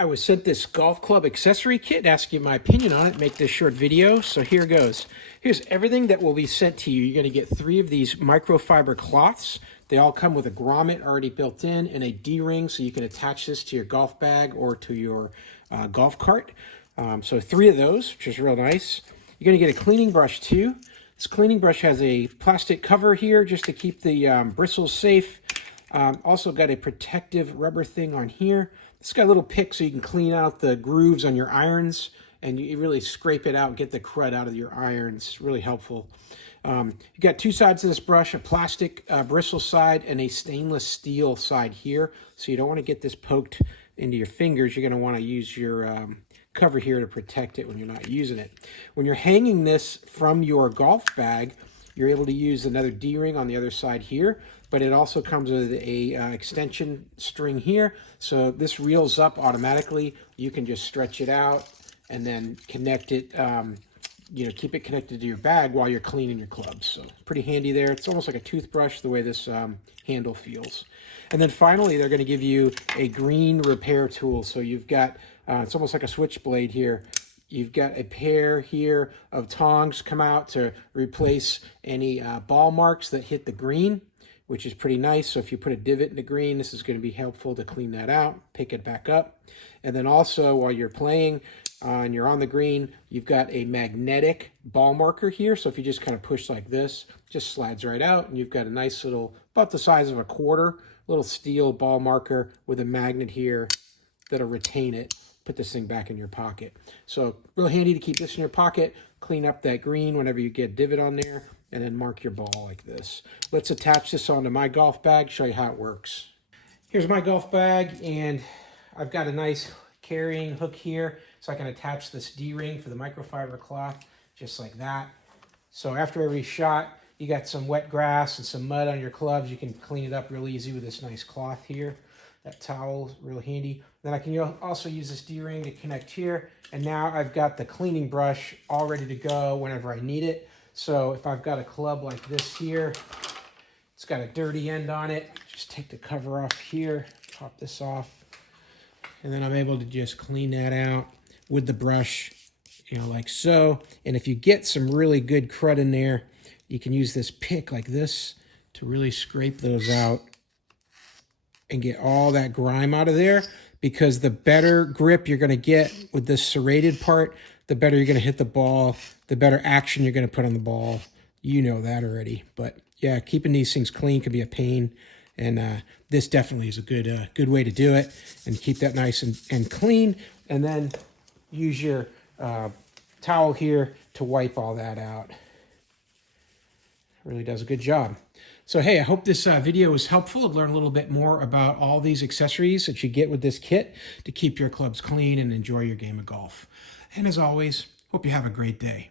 I was sent this golf club accessory kit, ask you my opinion on it, make this short video, so here goes. Here's everything that will be sent to you. You're going to get 3 of these microfiber cloths. They all come with a grommet already built in and a D-ring, so you can attach this to your golf bag or to your golf cart. So 3 of those, which is real nice. You're going to get a cleaning brush too. This cleaning brush has a plastic cover here just to keep the bristles safe. Also got a protective rubber thing on here. It's got a little pick so you can clean out the grooves on your irons, and you really scrape it out, get the crud out of your irons. Really helpful. You got 2 sides of this brush, a plastic bristle side and a stainless steel side here. So you don't want to get this poked into your fingers. You're going to want to use your cover here to protect it when you're not using it. When you're hanging this from your golf bag, you're able to use another D-ring on the other side here, but it also comes with a extension string here. So this reels up automatically. You can just stretch it out and then connect it, keep it connected to your bag while you're cleaning your clubs. So pretty handy there. It's almost like a toothbrush the way this handle feels. And then finally, they're going to give you a green repair tool. So you've got, it's almost like a switchblade here. You've got a pair here of tongs come out to replace any ball marks that hit the green, which is pretty nice. So if you put a divot in the green, this is going to be helpful to clean that out, pick it back up. And then also while you're playing and you're on the green, you've got a magnetic ball marker here. So if you just kind of push like this, it just slides right out, and you've got a nice little, about the size of a quarter, little steel ball marker with a magnet here that'll retain it. Put this thing back in your pocket. So real handy to keep this in your pocket, clean up that green whenever you get a divot on there, and then mark your ball like this. Let's attach this onto my golf bag, show you how it works. Here's my golf bag, and I've got a nice carrying hook here, so I can attach this D-ring for the microfiber cloth, just like that. So after every shot, you got some wet grass and some mud on your clubs, you can clean it up real easy with this nice cloth here. That towel is real handy. Then I can also use this D-ring to connect here. And now I've got the cleaning brush all ready to go whenever I need it. So if I've got a club like this here, it's got a dirty end on it, just take the cover off here, pop this off, and then I'm able to just clean that out with the brush, like so. And if you get some really good crud in there, you can use this pick like this to really scrape those out and get all that grime out of there, because the better grip you're going to get with this serrated part, the better you're going to hit the ball, the better action you're going to put on the ball. You know that already. But yeah, keeping these things clean can be a pain, and this definitely is a good way to do it and keep that nice and clean. And then use your towel here to wipe all that out. Really does a good job. So hey, I hope this video was helpful to learn a little bit more about all these accessories that you get with this kit to keep your clubs clean and enjoy your game of golf. And as always, hope you have a great day.